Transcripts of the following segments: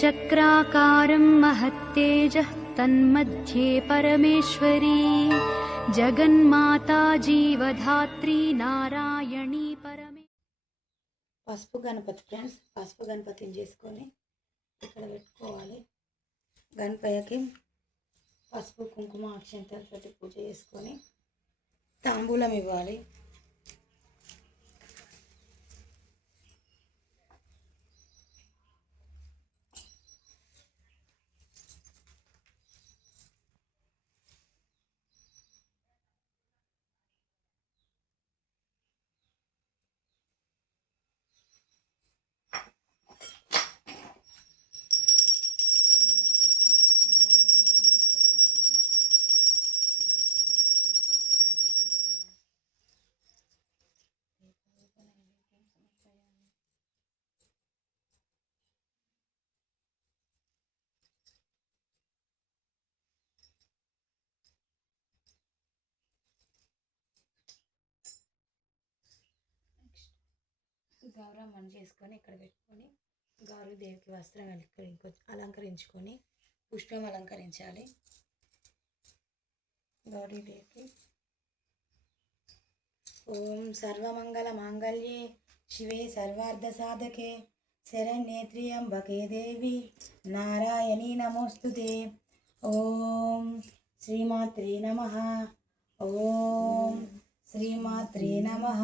चक्राकारं महत्तेजः तन्मध्ये परमेश्वरी जगन्माता जीवधात्री नारायणी परमे। పసుపు గణపతి ఫ్రెండ్స్, పసుపు గణపతిని చేసుకొని ఇక్కడ పెట్టుకోవాలి. గణపయ్యకి పసుపు కుంకుమ అక్షంతలతోటి పూజ చేసుకొని తాంబూలం ఇవ్వాలి. గౌరమ్మని చేసుకొని ఇక్కడ పెట్టుకొని గౌరీదేవికి వస్త్రం అలంకరించుకొని పుష్పం అలంకరించాలి. గౌరీదేవికి ఓం సర్వమంగళ మాంగళ్యే శివే సర్వార్థ సాధకే శరణ్యే త్ర్యంబకే దేవి నారాయణీ నమోస్తుతే. ఓం శ్రీమాత్రే నమః. ఓం శ్రీమాత్రే నమః.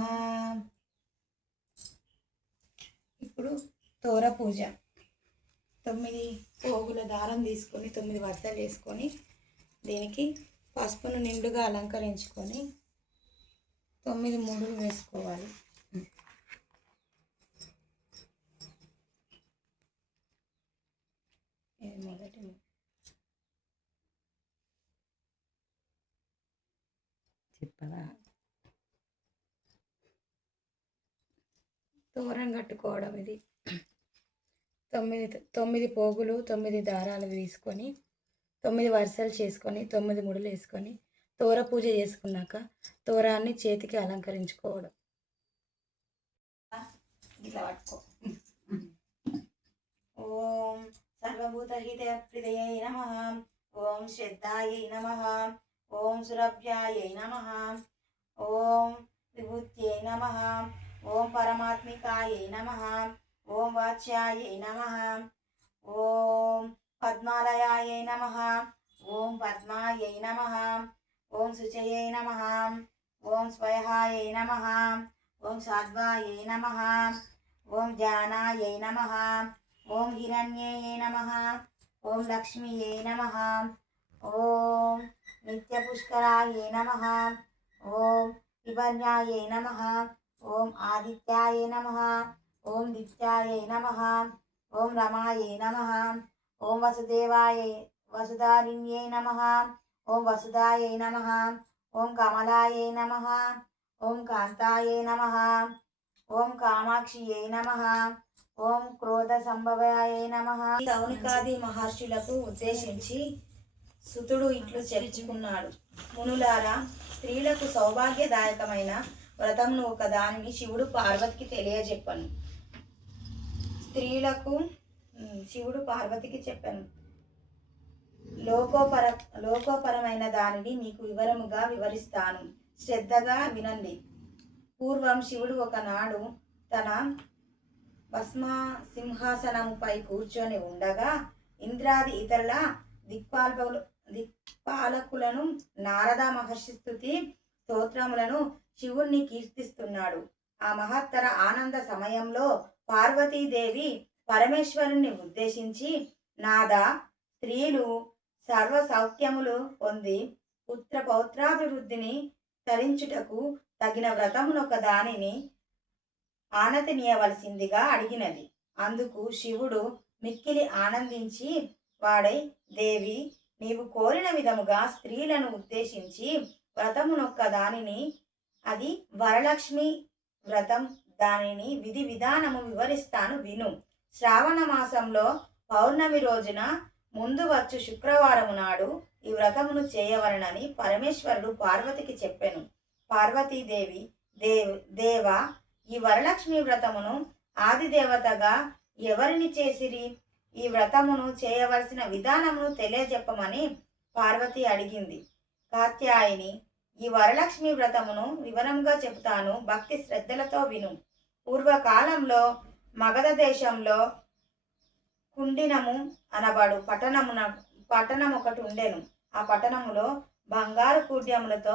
ఇప్పుడు తోర పూజ. 9 పోగుల దారం తీసుకొని 9 వరుసలు వేసుకొని దీనికి పసుపును నిండుగా అలంకరించుకొని 9 ముడులు వేసుకోవాలి. ఇది మొదటి చెప్పరా తోరం కట్టుకోవడం. ఇది 9 పోగులు 9 దారాలు తీసుకొని 9 వరుసలు చేసుకొని 9 ముడులు వేసుకొని తోర పూజ చేసుకున్నాక తోరాన్ని చేతికి అలంకరించుకోవడం. ఇట్లా పట్టుకో. ఓం సర్వభూత హిత హృదయై నమః. ఓం శ్రద్ధాయై నమః. ఓం సురభ్యాయై నమః. ఓం విభూత్యై నమః. ఓం పరమాత్మికాయై నమః. ఓం వాచ్యాయై నమః. ఓం పద్మాలయాయై నమః. ఓం పద్మాయై నమః. ఓం శుచయై నమః. ఓం స్వయహాయై నమః. ఓం సాధ్వాయై నమః. ఓం జ్ఞానాయై నమః. ఓం హిరణ్యై నమః. ఓం లక్ష్మీయై నమః. ఓం నిత్యపుష్కరాయై నమః. ఓం విభర్యాయై నమః. ఓం ఆదిత్యాయ నమః. ఓం దిత్యాయ నమః. ఓం రమాయ నమః. ఓం వసుధారిణ్యై నమః. ఓం వసుధాయ నమః. ఓం కమలాయ నమః. ఓం కాంతాయ నమః. ఓం కామాక్షియై నమః. ఓం క్రోధ సంభవాయ నమః. సౌనికాది మహర్షులకు ఉద్దేశించి సుతుడు ఇట్లు చెప్పుకున్నాడు. మునులారా, స్త్రీలకు సౌభాగ్యదాయకమైన వ్రతంను ఒక దానిని శివుడు పార్వతికి తెలియజెప్పను. శివుడు పార్వతికి చెప్పాను. లోకోపరమైన దానిని మీకు వివరముగా వివరిస్తాను, శ్రద్ధగా వినండి. పూర్వం శివుడు ఒకనాడు తన భస్మ సింహాసనముపై కూర్చొని ఉండగా ఇంద్రాది ఇతరుల దిక్పాలకులను నారద మహర్షి స్తుతి స్తోత్రములను శివుణ్ణి కీర్తిస్తున్నాడు. ఆ మహత్తర ఆనంద సమయంలో పార్వతీదేవి పరమేశ్వరుణ్ణి ఉద్దేశించి, నాదా, స్త్రీలు సర్వ సౌఖ్యములు పొంది పుత్ర పౌత్రాభివృద్ధిని తరించుటకు తగిన వ్రతమునొక దానిని ఆనతినీయవలసిందిగా అడిగినది. అందుకు శివుడు మిక్కిలి ఆనందించి వాడై, దేవి, నీవు కోరిన విధముగా స్త్రీలను ఉద్దేశించి వ్రతమునొక్క దానిని, అది వరలక్ష్మి వ్రతం, దానిని విధి విధానము వివరిస్తాను విను. శ్రావణ మాసంలో పౌర్ణమి రోజున ముందు వచ్చు శుక్రవారము నాడు ఈ వ్రతమును చేయవలనని పరమేశ్వరుడు పార్వతికి చెప్పెను. పార్వతీదేవి, దేవ, ఈ వరలక్ష్మి వ్రతమును ఆదిదేవతగా ఎవరిని చేసిరి? ఈ వ్రతమును చేయవలసిన విధానమును తెలియజెప్పమని పార్వతి అడిగింది. కాత్యాయని, ఈ వరలక్ష్మి వ్రతమును వివరంగా చెబుతాను, భక్తి శ్రద్ధలతో విను. పూర్వకాలంలో మగధ దేశంలో కుండినము అనబడు పట్టణం ఒకటి ఉండెను. ఆ పట్టణములో బంగారు కుడ్యములతో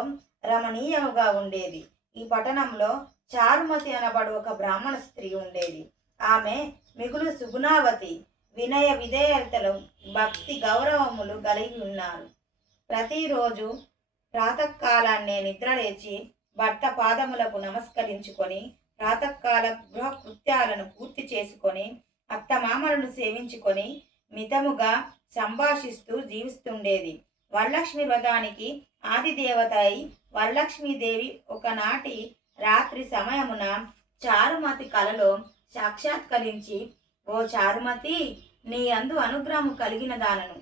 రమణీయముగా ఉండేది. ఈ పట్టణంలో చారుమతి అనబడు ఒక బ్రాహ్మణ స్త్రీ ఉండేది. ఆమె మిగులు సుగుణావతి, వినయ విధేయతలు, భక్తి గౌరవములు కలిగి ఉన్నారు. ప్రతిరోజు ప్రాతకాలాన్నే నిద్రలేచి భర్త పాదములకు నమస్కరించుకొని ప్రాతకాల గృహ కృత్యాలను పూర్తి చేసుకొని అత్తమామలను సేవించుకొని మితముగా సంభాషిస్తూ జీవిస్తుండేది. వరలక్ష్మి వ్రతానికి ఆదిదేవత అయి వరలక్ష్మీదేవి ఒకనాటి రాత్రి సమయమున చారుమతి కలలో సాక్షాత్కరించి, ఓ చారుమతి, నీ అందు అనుగ్రహము కలిగిన దానను.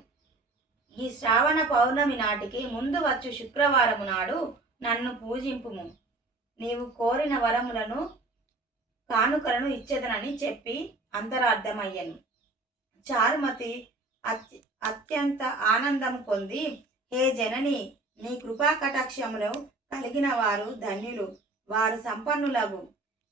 ఈ శ్రావణ పౌర్ణమి నాటికి ముందు వచ్చు శుక్రవారము నాడు నన్ను పూజింపుము. నీవు కోరిన వరములను కానుకలను ఇచ్చేదనని చెప్పి అంతరార్థమయ్యను. చారుమతి అత్యంత ఆనందము పొంది, హే జనని, నీ కృపా కటాక్షములు కలిగిన వారు ధన్యులు, వారు సంపన్నులగు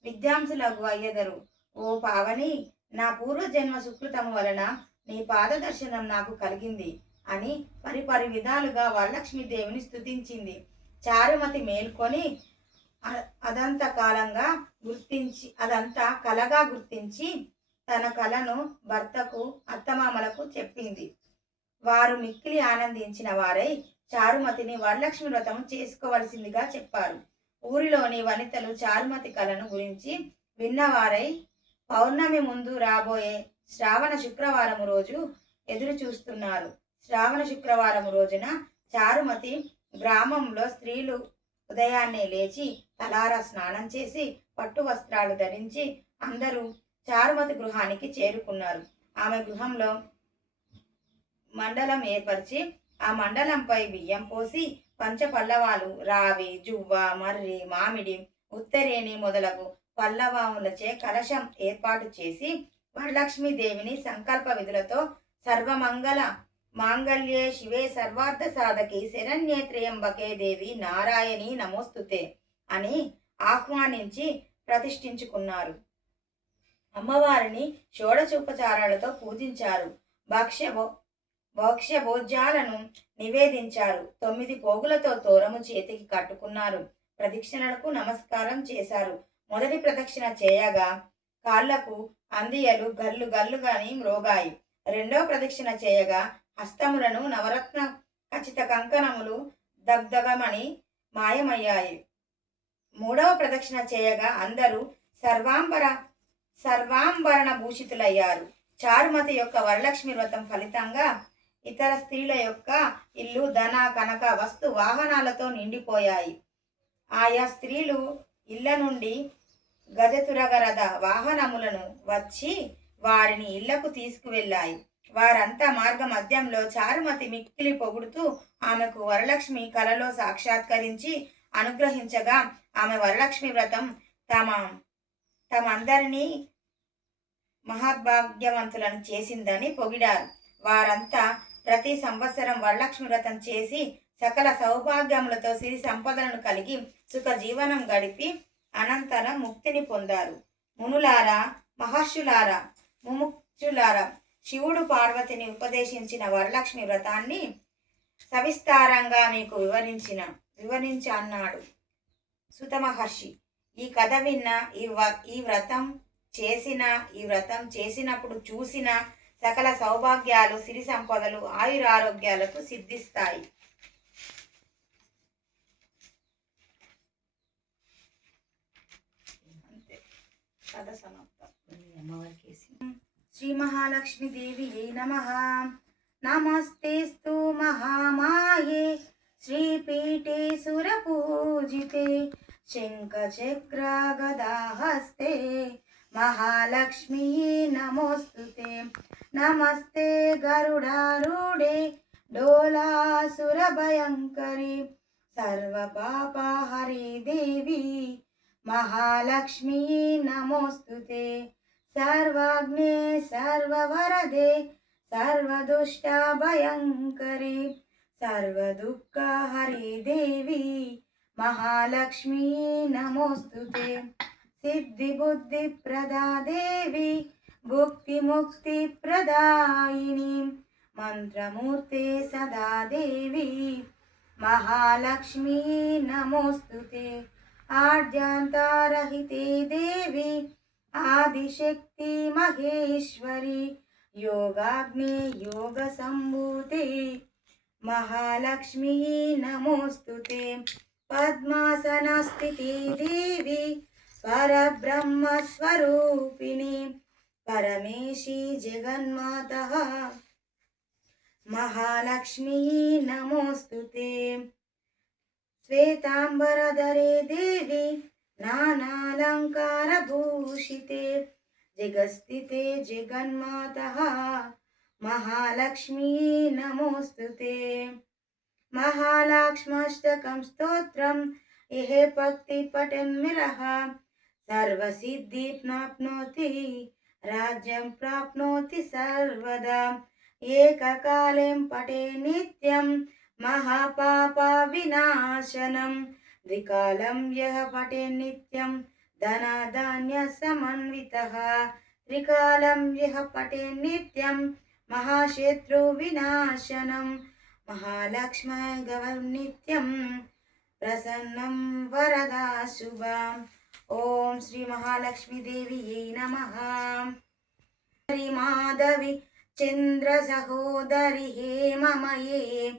విద్యాంసులగు అయ్యెదరు. ఓ పావని, నా పూర్వజన్మ సుకృతము వలన నీ పాద దర్శనం నాకు కలిగింది అని పరిపరి విధాలుగా వరలక్ష్మీదేవిని స్తుతించింది. చారుమతి మేల్కొని అదంతా కలగా గుర్తించి తన కలను భర్తకు అత్తమామలకు చెప్పింది. వారు మిక్కిలి ఆనందించిన వారై చారుమతిని వరలక్ష్మి వ్రతం చేసుకోవలసిందిగా చెప్పారు. ఊరిలోని వనితలు చారుమతి కలను గురించి విన్నవారై పౌర్ణమి ముందు రాబోయే శ్రావణ శుక్రవారం రోజు ఎదురు చూస్తున్నారు. శ్రావణ శుక్రవారం రోజున చారుమతి గ్రామంలో స్త్రీలు ఉదయాన్నే లేచి తలారా స్నానం చేసి పట్టు వస్త్రాలు ధరించి అందరూ చారుమతి గృహానికి చేరుకున్నారు. ఆమె గృహంలో మండలం ఏర్పరిచి ఆ మండలంపై బియ్యం పోసి పంచపల్లవాలు, రావి, జువ్వ, మర్రి, మామిడి, ఉత్తరేణి మొదలగు పల్లవాములచే కలశం ఏర్పాటు చేసి వరలక్ష్మీదేవిని సంకల్ప విధులతో సర్వమంగళ మాంగళ్యే శివే సర్వార్థ సాధకి శరణ్యే త్రయంబకే దేవి నారాయణి నమోస్తుతే అని ఆహ్వానించి ప్రతిష్ఠించుకున్నారు. అమ్మవారిని షోడశోపచారాలతో పూజించారు. భక్ష్య భోజ్యాలను నివేదించారు. 9 పోగులతో తోరము చేతికి కట్టుకున్నారు. ప్రదక్షిణలకు నమస్కారం చేశారు. మొదటి ప్రదక్షిణ చేయగా కాళ్లకు అందియలు గల్లు గల్లుగాని మ్రోగాయి. రెండో ప్రదక్షిణ చేయగా హస్తములను నవరత్న ఖచ్చిత కంకణములు దగ్ధగమని మాయమయ్యాయి. మూడవ ప్రదక్షిణ చేయగా అందరూ సర్వాంబరణ భూషితులయ్యారు. చారుమతి యొక్క వరలక్ష్మి వ్రతం ఫలితంగా ఇతర స్త్రీల యొక్క ఇల్లు ధన కనక వస్తు వాహనాలతో నిండిపోయాయి. ఆయా స్త్రీలు ఇళ్ల నుండి గజతురగరథ వాహనములను వచ్చి వారిని ఇళ్లకు తీసుకువెళ్ళాయి. వారంతా మార్గ మధ్యంలో చారుమతి మిక్కిలి పొగుడుతూ ఆమెకు వరలక్ష్మి కలలో సాక్షాత్కరించి అనుగ్రహించగా ఆమె వరలక్ష్మి వ్రతం తమందరినీ మహద్భాగ్యవంతులను చేసిందని పొగిడారు. వారంతా ప్రతి సంవత్సరం వరలక్ష్మి వ్రతం చేసి సకల సౌభాగ్యములతో సిరి సంపదలను కలిగి సుఖ జీవనం గడిపి అనంతరం ముక్తిని పొందారు. మునులారా, మహర్షులారా, ముముక్షులారా, శివుడు పార్వతిని ఉపదేశించిన వరలక్ష్మి వ్రతాన్ని సవిస్తారంగా మీకు వివరించి అన్నాడు సుత మహర్షి. ఈ కథ విన్న ఈ వ్రతం చేసినప్పుడు చూసిన సకల సౌభాగ్యాలు, సిరి సంపదలు, ఆయురారోగ్యాలకు సిద్ధిస్తాయి. అంతే, కథ సమాప్తం. అమ్మవారికి శ్రీ మహాలక్ష్మీదేవి నమః. నమస్తేస్తు మహామాయే శ్రీపీఠే సురపూజితే శంఖచక్ర గదాహస్తే మహాలక్ష్మీ నమోస్తుతే. నమస్తే గరుడారూఢే డోలాసురభయంకరి సర్వపాపహరి దేవి మహాలక్ష్మీ నమోస్తుతే. సర్వజ్ఞే సర్వవర वरदे सर्वदुष्टभयङ्करी सर्वदुःखहरे देवी महालक्ष्मी नमोस्तुते सिद्धिबुद्धिप्रदा देवी भुक्तिमुक्तिप्रदायिनी मंत्रमूर्ते सदा देवी महालक्ष्मी नमोस्तुते आद्यांतारहिते देवी आदिशक्ति महेश्वरी योगाग्नि योग संभूते महालक्ष्मी नमोस्तुते पद्मासनस्थिते देवी परब्रह्म स्वरूपिणी परमेशी जगन्माता महालक्ष्मी नमोस्तुते श्वेतांबरधरे देवी नानालंकारभूषिते जगस्थिते जगन्माता महालक्ष्मी नमोस्तुते महालक्ष्म्यष्टकं स्तोत्रं यः भक्ति पठन्मिरः सर्वसिद्धि प्राप्नोति राज्यं प्राप्नोति सर्वदा एककालं पठे नित्यं महापापा विनाशनं द्विकालं यः पठे नित्यं धनाधान्य समन्वितः त्रिकालं यः पठे नित्यं महाशत्रु विनाशनं महालक्ष्मी गवं नित्यं प्रसन्नं वरदा शुभम् ओम श्री महालक्ष्मी देवी नमः श्री माधवी चंद्र सहोदरी हेममये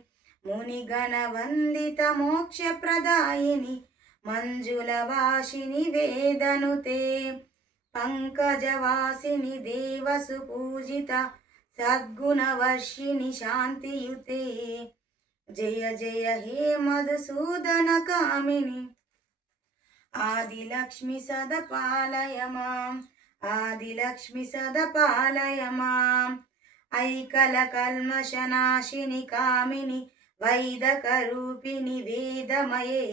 मुनिगण वंदित मोक्ष प्रदायिनी मंजुलवासिनी वेदनुते पंकजवासिनी देवसुपूजिता सद्गुणवर्षिणी शांतियुते जय जय हे मधुसूदन कामिनी आदिलक्ष्मी सदपालय माम् आदिलक्ष्मी सदपालय माम् ऐकलकल्मषनाशिनि कामिनि वैदकरूपिणि वेदमये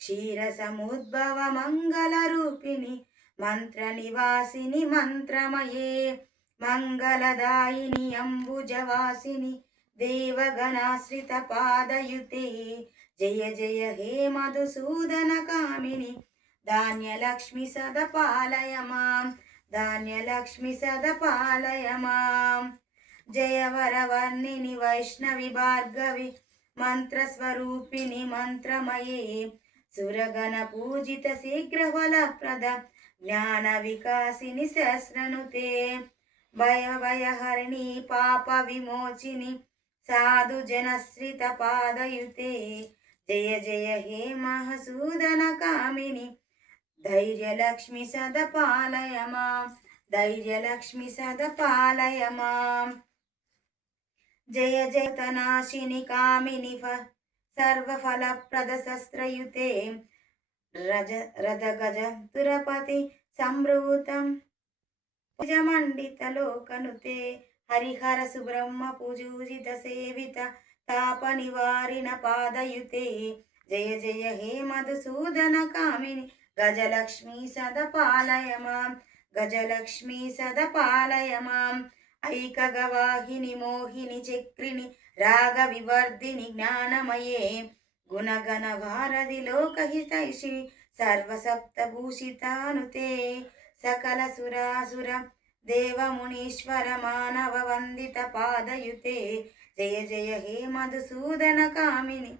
क्षीरसमुद्भव मङ्गलरूपिणि मन्त्रनिवासिनि मन्त्रमये मङ्गलदायिनि अम्बुजवासिनि देवगणाश्रितपादयुते जय जय हे मधुसूदन कामिनि धान्यलक्ष्मी सदपालय माम् धान्यलक्ष्मी सदपालय माम् जय वरवर्णिनि वैष्णवी भार्गवी मंत्रस्वरूपिणि मंत्रमये सुरगण पूजित शीघ्रफलप्रद ज्ञान विकासिनि सहस्रनुते भयभयहरिणि पाप विमोचिनि साधु जनश्रित पादयुते जय जय हे महसूदन कामिनि धैर्यलक्ष्मी सदपालय माम् धैर्यलक्ष्मी सदपालय माम् जय जय तनाशिनि कामिनि सर्वफलप्रद शस्त्रयुते रदगज तुरपति संभृतं भुजमण्डितलोकनुते हरिहर सुब्रह्म पूजूजित सेवित तापनिवारिण पादयुते जय जय हे मधुसूदन कामिनि गजलक्ष्मी सदपालय माम् गजलक्ष्मी सदपालय माम् ऐकगवाहिनि मोहिनि चक्रिणि रागविवर्धिनि ज्ञानमये गुणगण भारति लोकहितैषि सर्वसप्तभूषितानुते सकल सुरासुर देवमुनीश्वर मानव वंदित पादयुते जय जय हे मधुसूदन कामिनि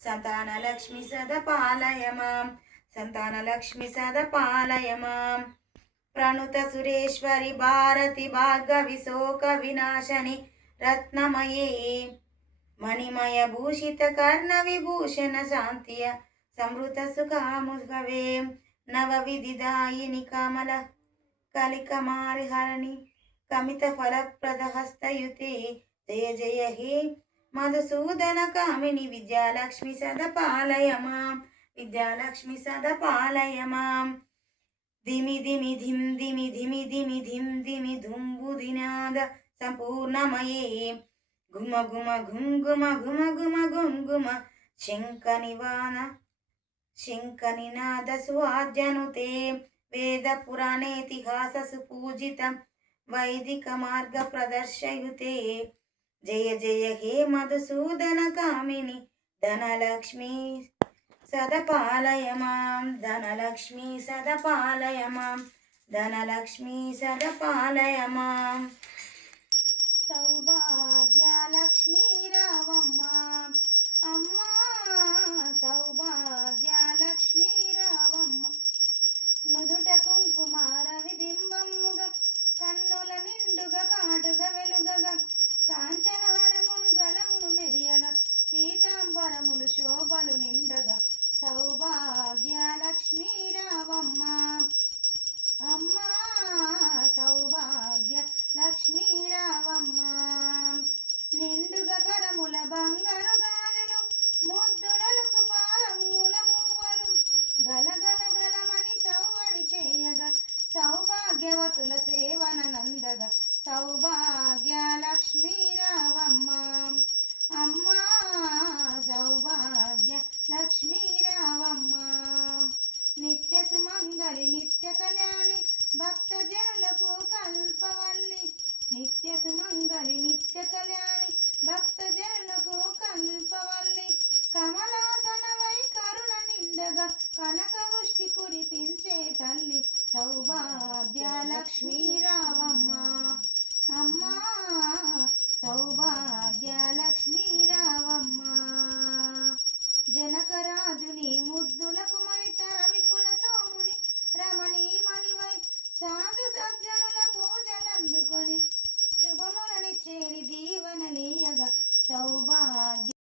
संतानलक्ष्मी सदपालय माम् संतानलक्ष्मी सदपालय माम् प्रणुत सुरेश्वरी भारती भार्गवी शोक विनाशनि रत्नमये मणिमय भूषित कर्ण विभूषण शांतिय समृत सुखामुभवे नवविधिदायिनि कमल कलिकमारिहरणि कमित फलप्रद हस्तयुते जय जय हे मधुसूदन कामिनि विद्यालक्ष्मी सदपालय माम् विद्यालक्ष्मी सदपालय माम् धिमि धिमि धिम धिमि धिमि धिमि धिम धिमि धुम्बुधिनाद संपूर्णमये घुम घुम घुम घुम घुम घुम घुम घुम शङ्खनिनाद सुवाद्यनुते वेद पुराणेतिहास सुपूजित వైదిక మార్గ ప్రదర్శయుతే జయ జయ హే మధుసూదన కామిని ధనలక్ష్మి సదపాలయ మాం ధనలక్ష్మి సదపాలయ మాం ధనలక్ష్మి సదపాలయ మాం సౌభాగ్యలక్ష్మీ రావమ్మ అమ్మా సౌభాగ్యలక్ష్మీ రావమ్మ నుదుట కుంకుమార విదింబమ్ముగ కన్నుల నిండుగా కాటుగా వెలుగగా కాంచనహారమును గలమును మెరియగా పీతాంబరములు శోభలు నిండగా సౌభాగ్యలక్ష్మీ రావమ్మ అమ్మా సౌభాగ్య లక్ష్మీ రావమ్మ నిండుగా కరముల బంగారు గాజులు ముద్దులకు పాలమూల మూవలు గలగల గలమని సౌవడి చేయగా సౌభాగ్యవతుల సేవన నందగా సౌభాగ్య లక్ష్మీ రావమ్మ అమ్మా సౌభాగ్య లక్ష్మీ రావమ్మ నిత్య సుమంగళి నిత్య కళ్యాణి భక్త జనులకు కల్పవల్లి నిత్య సుమంగళి నిత్య కళ్యాణి